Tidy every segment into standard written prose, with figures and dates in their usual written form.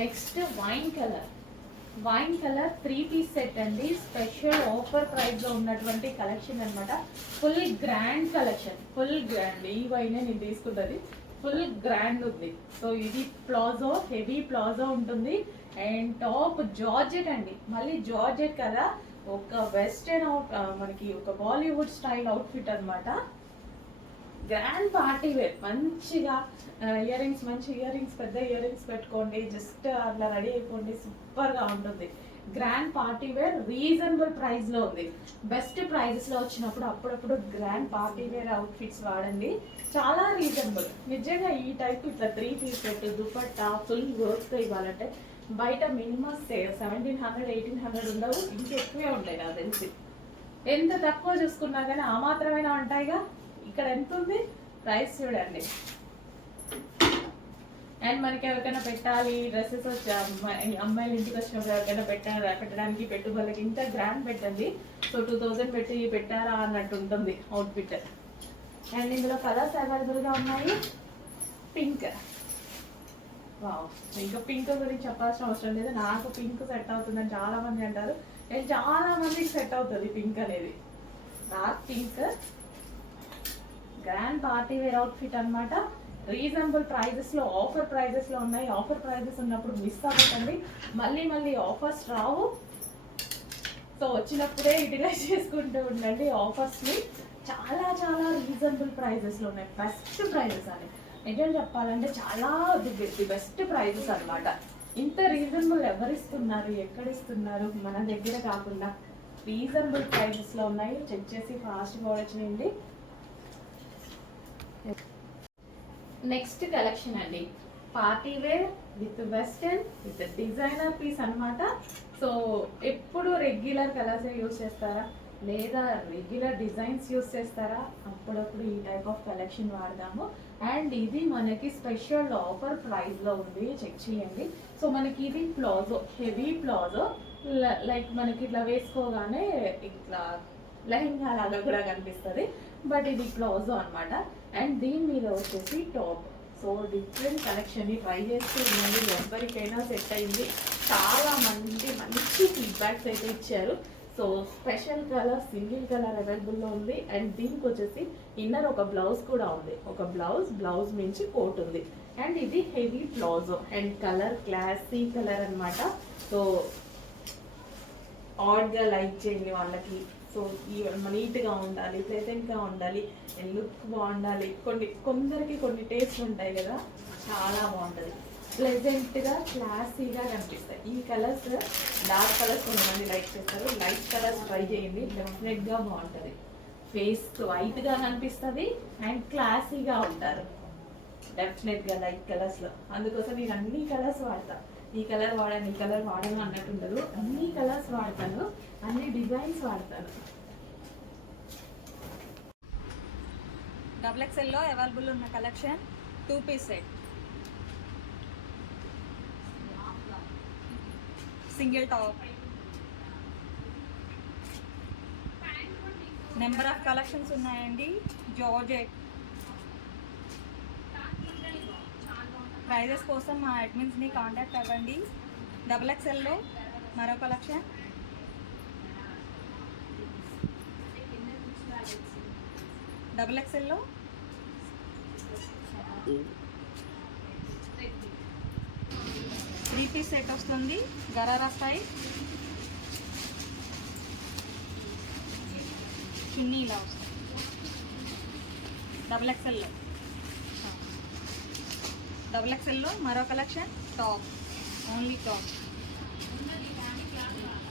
Next wine colour 3-piece set అండి. Special offer price లో ఉన్నటువంటి కలెక్షన్ అన్నమాట. Full grand collection, full grand. ఈ వైనే నేను తీసుకుంటుంది, ఫుల్ గ్రాండ్ ఉంది. సో ఇది ప్లాజో, హెవీ ప్లాజో ఉంటుంది. అండ్ టాప్ జార్జెట్ అండి, మళ్ళీ జార్జెట్ కదా, ఒక వెస్టర్న్ మనకి ఒక బాలీవుడ్ స్టైల్ అవుట్ఫిట్ అన్నమాట. గ్రాండ్ పార్టీ వేర్, మంచిగా ఇయర్ రింగ్స్, మంచి ఇయర్ రింగ్స్, పెద్ద ఇయర్ రింగ్స్ పెట్టుకోండి, జస్ట్ అట్లా రెడీ అయిపోండి, సూపర్ గా ఉంటుంది. Grand party wear, reasonable price లో ఉంది. బెస్ట్ ప్రైజెస్ లో వచ్చినప్పుడు అప్పుడప్పుడు గ్రాండ్ పార్టీ వేర్ అవుట్ఫిట్స్ వాడండి, చాలా రీజనబుల్. నిజంగా ఈ టైప్ ఇట్లా 3-piece set, dupatta full work తో ఇవ్వాలంటే బయట మినిమం 1700-1800 ఉండవు, ఇంకెక్కువే ఉంటాయి నాకు తెలిసి. ఎంత తక్కువ చూసుకున్నా కానీ ఆ మాత్రమైనా ఉంటాయిగా. ఇక్కడ ఎంత ఉంది ప్రైస్ చూడండి. అండ్ మనకి ఎవరికైనా పెట్టాలి, డ్రెస్సెస్ వచ్చి అమ్మాయిలు ఇంటికి వచ్చినప్పుడు ఎవరికైనా పెట్టడానికి పెట్టుబడులకి ఇంత గ్రాండ్ పెట్టండి. సో 2000 పెట్టి పెట్టారా అన్నట్టు ఉంటుంది అవుట్ఫిట్. అండ్ ఇందులో కలర్స్ అవైలబుల్ గా ఉన్నాయి. పింక్, వావ్, ఇంకా పింక్ గురించి చెప్పాల్సిన అవసరం లేదు. నాకు పింక్ సెట్ అవుతుందని చాలా మంది అంటారు, అండ్ చాలా మందికి సెట్ అవుతుంది పింక్ అనేది. Dark pink, grand party wear outfit అన్నమాట. రీజనబుల్ ప్రైజెస్ లో, ఆఫర్ ప్రైజెస్ లో ఉన్నాయి. ఆఫర్ ప్రైజెస్ ఉన్నప్పుడు మిస్ అవ్వకండి, మళ్ళీ ఆఫర్స్ రావు. సో వచ్చినప్పుడే యూటిలైజ్ చేసుకుంటూ ఉండండి ఆఫర్స్ ని. చాలా రీజనబుల్ ప్రైజెస్ లో ఉన్నాయి, బెస్ట్ ప్రైజెస్ అని నిజం చెప్పాలంటే చాలా ది బెస్ట్ ప్రైజెస్ అన్నమాట. ఇంత రీజనబుల్ ఎవరిస్తున్నారు, ఎక్కడిస్తున్నారు? మన దగ్గర కాకుండా రీజనబుల్ ప్రైజెస్ లో ఉన్నాయి. చెక్ చేసి ఫాస్ట్ ఆర్డర్ చేయండి. నెక్స్ట్ కలెక్షన్ అండి, party wear with western with designer piece అన్నమాట. సో ఎప్పుడు రెగ్యులర్ కలర్స్ యూస్ చేస్తారా, లేదా రెగ్యులర్ డిజైన్స్ యూస్ చేస్తారా? అప్పుడప్పుడు ఈ టైప్ ఆఫ్ కలెక్షన్ వాడదాము. అండ్ ఇది మనకి స్పెషల్ ఆఫర్ ప్రైస్ లో ఉంది, చెక్ చేయండి. సో మనకి ఇది ప్లాజో, హెవీ ప్లాజో, లైక్ మనకి ఇట్లా వేసుకోగానే ఇట్లా లెహంగా లాగా కూడా కనిపిస్తుంది, బట్ ఇది ప్లాజో అన్నమాట. అండ్ దీని మీద వచ్చేసి టాప్. సో డిఫరెంట్ కలెక్షన్ ని ట్రై చేస్తూ ఉండండి, ఎవరికైనా సెట్ అయింది. చాలా మంది మంచి ఫీడ్బ్యాక్స్ అయితే ఇచ్చారు. So special colour, single colour అవైలబుల్లో ఉంది. అండ్ దీనికి వచ్చేసి ఇన్నర్ ఒక బ్లౌజ్ కూడా ఉంది, ఒక బ్లౌజ్ మించి కోట్ ఉంది. అండ్ ఇది heavy palazzo. And colour classy colour అన్నమాట. సో ఆడ్గా లైక్ చేయండి వాళ్ళకి. సో నీట్గా ఉండాలి, ప్లెజెంట్గా ఉండాలి, లుక్ బాగుండాలి. కొందరికి కొన్ని టేస్ట్ ఉంటాయి కదా, చాలా బాగుంటుంది, ప్లెజెంట్గా క్లాసీగా కనిపిస్తాయి. ఈ కలర్స్, డార్క్ కలర్స్ కొంతమంది లైక్ చేస్తారు, లైట్ కలర్స్ ట్రై చేయండి, డెఫినెట్గా బాగుంటుంది. ఫేస్ వైట్గా కనిపిస్తుంది అండ్ క్లాసీగా ఉంటారు డెఫినెట్గా లైట్ కలర్స్లో. అందుకోసం నేను అన్ని కలర్స్ వాడతాను. ఈ కలర్ వాడాను, ఈ కలర్ వాడను అన్నట్టు ఉండదు, అన్ని కలర్స్ వాడతాను, అన్ని డిజైన్స్ వాడతాను. XXL లో అవైలబుల్ ఉన్న collection 2-piece set, single top. Number of collections ఉన్నాయండి. జార్జెట్. ప్రైజెస్ కోసం మా అడ్మిన్స్ని కాంటాక్ట్ అవ్వండి. XXL లో మరో కలెక్షన్, XXL లో 3-piece సెట్ వస్తుంది, గరారా స్టైల్. చున్నీ ఇలా వస్తుంది. XXL లో మరో collection, top, only top.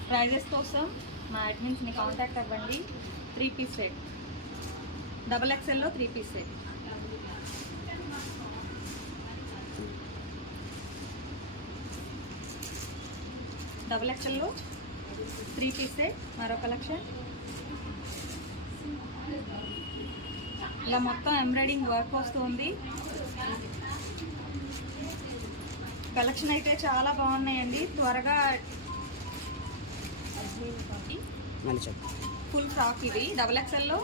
Prices కోసం మా అడ్మిన్స్ని కాంటాక్ట్ అవ్వండి. 3-piece సెట్, XXL లో 3-piece సెట్. XXL లో 3-piece సెట్, మరో కలెక్షన్. ఇలా మొత్తం ఎంబ్రాయిడింగ్ వర్క్ వస్తుంది. కలెక్షన్ అయితే చాలా బాగున్నాయండి. త్వరగా ఫుల్ ఫ్రాక్ ఇది XXL లో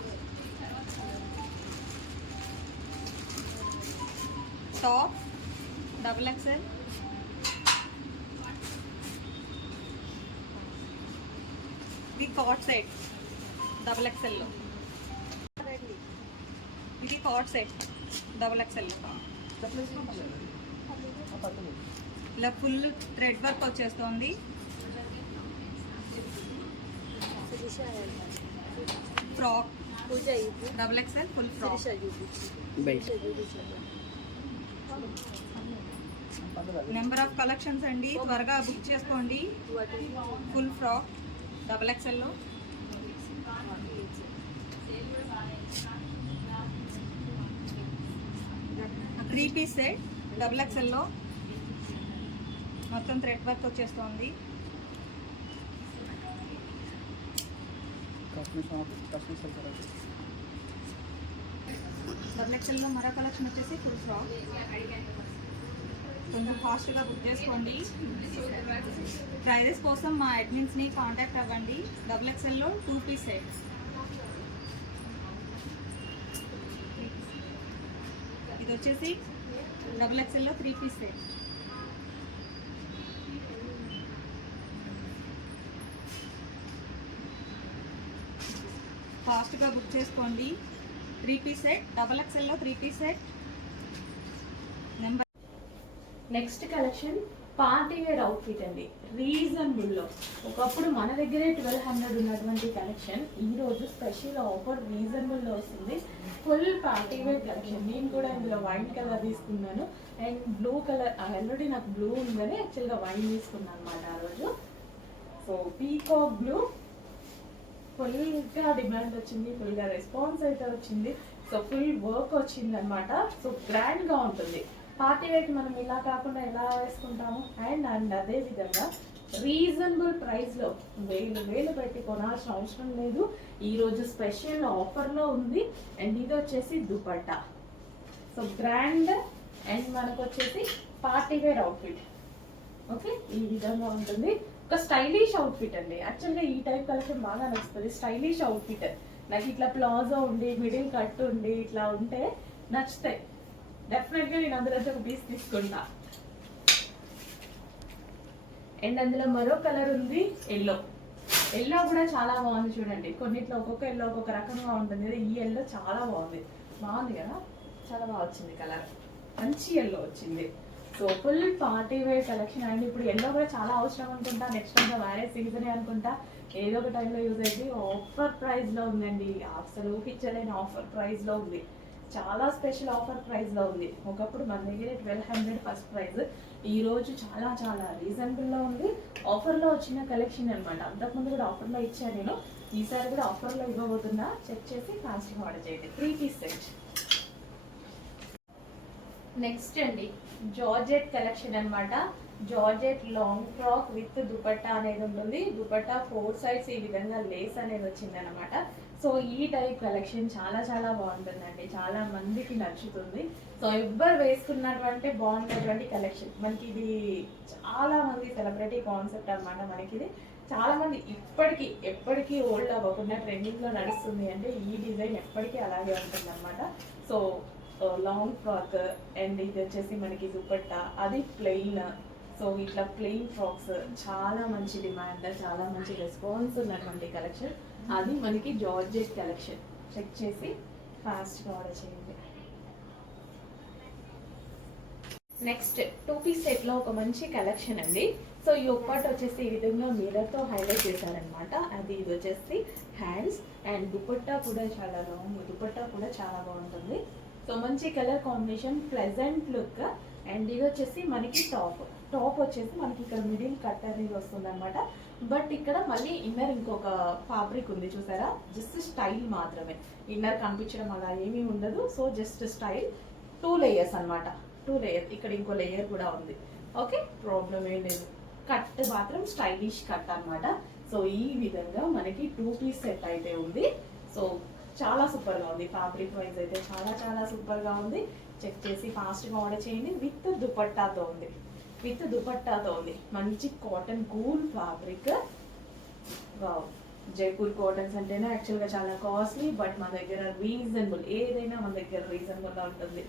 టాప్, XXL ఇది కార్డ్ సెట్ డబల్ ఎక్స్ఎల్లో. ఇది కార్డ్ సెట్ డబల్ ఎక్స్ఎల్. ఇలా ఫుల్ థ్రెడ్ వర్క్ వచ్చేస్తుంది. Frock double XL full frock. Number of collections అండి, త్వరగా బుక్ చేసుకోండి. ఫుల్ ఫ్రాక్ డబల్ ఎక్స్ఎల్లో. త్రీ పీస్ సెట్ డబల్ ఎక్స్ఎల్లో మొత్తం థ్రెడ్ వర్క్ వచ్చేస్తుంది. డబల్ ఎక్స్ఎల్లో మరో కలెక్షన్ వచ్చేసి ఫుల్ ఫ్రాక్. కొంచెం ఫాస్ట్గా బుక్ చేసుకోండి. ప్రైజెస్ కోసం మా అడ్మిన్స్ని కాంటాక్ట్ అవ్వండి. డబల్ ఎక్స్ఎల్లో 2 పీస్ సెట్. ఇది వచ్చేసి డబల్ ఎక్స్ఎల్లో 3 పీస్ సెట్. ఫాస్ట్గా బుక్ చేసుకోండి. 3 పీస్ సెట్ డబల్ ఎక్స్ఎల్లో 3 piece set. Number next collection party wear outfit అండి, రీజనబుల్లో. ఒకప్పుడు మన దగ్గరే 1200 ఉన్నటువంటి కలెక్షన్ ఈ రోజు స్పెషల్ ఆఫర్ రీజనబుల్లో వస్తుంది. Full party wear collection. నేను కూడా ఇందులో వైట్ కలర్ తీసుకున్నాను అండ్ బ్లూ కలర్. ఆల్రెడీ నాకు బ్లూ ఉందని యాక్చువల్గా వైట్ తీసుకున్నాను అనమాట ఆ రోజు. సో పీకాక్ బ్లూ ఫుల్గా డిమాండ్ వచ్చింది, ఫుల్గా రెస్పాన్స్ అయితే వచ్చింది. సో ఫుల్ వర్క్ వచ్చింది అనమాట. సో గ్రాండ్గా ఉంటుంది. పార్టీ వేర్కి మనం ఇలా కాకుండా ఎలా వేసుకుంటాము. అండ్ అదే విధంగా రీజనబుల్ ప్రైస్లో వేలు పెట్టి కొనాల్సిన అవసరం లేదు. ఈరోజు స్పెషల్ ఆఫర్లో ఉంది. అండ్ ఇది వచ్చేసి దుపట్టా. సో గ్రాండ్ అండ్ మనకు వచ్చేసి పార్టీ వేర్ అవుట్ఫిట్. ఓకే, ఈ విధంగా ఉంటుంది. ఒక స్టైలిష్ అవుట్ఫిట్ అండి. యాక్చువల్గా ఈ టైప్ కలెక్షన్ బాగా నచ్చుతుంది. Stylish outfit. నాకు ఇట్లా ప్లాజో ఉండి మిడిల్ కట్ ఉండి ఇట్లా ఉంటే నచ్చుతాయి. డెఫినెట్గా నేను అందులో ఒక పీస్ తీసుకుంటా. అండ్ అందులో మరో కలర్ ఉంది ఎల్లో. ఎల్లో కూడా చాలా బాగుంది చూడండి. కొన్నిట్లో ఒక్కొక్క ఎల్లో ఒక్కొక్క రకంగా ఉంటుంది కదా. ఈ ఎల్లో చాలా బాగుంది కదా. చాలా బాగా వచ్చింది కలర్. మంచి ఎల్లో వచ్చింది. So full party wear collection. And ఇప్పుడు ఎల్లో కూడా చాలా అవసరం అనుకుంటా. నెక్స్ట్ అంతా మ్యారేజ్ సీజనే అనుకుంటా. ఏదో ఒక టైంలో యూజ్ అయింది. ఆఫర్ ప్రైస్లో ఉందండి. అసలు ఊహించలేని ఆఫర్ ప్రైస్లో ఉంది. చాలా స్పెషల్ ఆఫర్ ప్రైస్లో ఉంది. ఒకప్పుడు మన దగ్గర 1200 ఫస్ట్ ప్రైస్. ఈరోజు చాలా చాలా రీజనబుల్లో ఉంది. ఆఫర్లో వచ్చిన కలెక్షన్ అనమాట. అంతకుముందు కూడా ఆఫర్లో ఇచ్చాను నేను. ఈసారి కూడా ఆఫర్లో ఇవ్వబోతున్నా. చెక్ చేసి ఫాస్ట్గా ఆర్డర్ చేయండి. 3 పీస్ సెట్. నెక్స్ట్ అండి జార్జెట్ కలెక్షన్ అనమాట. Georgette long frock with dupatta అనేది ఉంటుంది. దుపట్టా 4 సైడ్స్ ఈ విధంగా లేస్ అనేది వచ్చింది అనమాట. సో ఈ టైప్ కలెక్షన్ చాలా చాలా బాగుంటుందండి. చాలా మందికి నచ్చుతుంది. సో ఎవ్వరు వేసుకున్నటువంటి బాగుంటున్నటువంటి కలెక్షన్. మనకి ఇది చాలా మంది సెలబ్రిటీ కాన్సెప్ట్ అనమాట. మనకి ఇది చాలా మంది ఎప్పటికీ ఓల్డ్ అవ్వకుండా ట్రెండింగ్లో నడుస్తుంది. అంటే ఈ డిజైన్ ఎప్పటికీ అలాగే ఉంటుంది అనమాట. సో లాంగ్ ఫ్రాక్ అండ్ ఇది వచ్చేసి మనకి దుపట్టా, అది ప్లెయిన్. సో ఇట్లా ప్లెయిన్ ఫ్రాక్స్ చాలా మంచి డిమాండ్, చాలా మంచి రెస్పాన్స్ ఉన్నటువంటి కలెక్షన్. అది మనకి జార్జెట్ కలెక్షన్. చెక్ చేసి ఫాస్ట్గా ఆర్డర్ చేయండి. నెక్స్ట్ 2 పీస్ సెట్లో ఒక మంచి కలెక్షన్ అండి. సో ఈ ఒక్కటి వచ్చేసి ఈ విధంగా మిర్రర్తో హైలైట్ చేశారనమాట. అది ఇది వచ్చేసి హ్యాండ్స్ అండ్ దుపట్టా కూడా చాలా లాంగ్. దుపట్టా కూడా చాలా బాగుంటుంది. సో మంచి colour combination, pleasant look. And ఇది వచ్చేసి మనకి టాప్ వచ్చేసి మనకి ఇక్కడ మిడిల్ కట్ అనేది వస్తుంది అనమాట. బట్ ఇక్కడ మళ్ళీ ఇన్నర్ ఇంకొక ఫ్యాబ్రిక్ ఉంది చూసారా. జస్ట్ స్టైల్ మాత్రమే, ఇన్నర్ కనిపించడం అలా ఏమీ ఉండదు. So just style. 2 లేయర్స్ అనమాట. 2 లేయర్. ఇక్కడ ఇంకో లేయర్ కూడా ఉంది. ఓకే, ప్రాబ్లం ఏం లేదు. కట్ మాత్రం స్టైలిష్ కట్ అనమాట. సో ఈ విధంగా మనకి 2 పీస్ సెట్ అయితే ఉంది. సో చాలా సూపర్గా ఉంది. ఫ్యాబ్రిక్ వైజ్ అయితే చాలా చాలా సూపర్గా ఉంది. చెక్ చేసి ఫాస్ట్గా ఆర్డర్ చేయండి. విత్ దుపట్టాతో ఉంది. మంచి cotton cool fabric. Jaipur cottons అంటేనే యాక్చువల్గా చాలా కాస్ట్లీ. బట్ మన దగ్గర రీజనబుల్, ఏదైనా మన దగ్గర రీజనబుల్గా ఉంటుంది.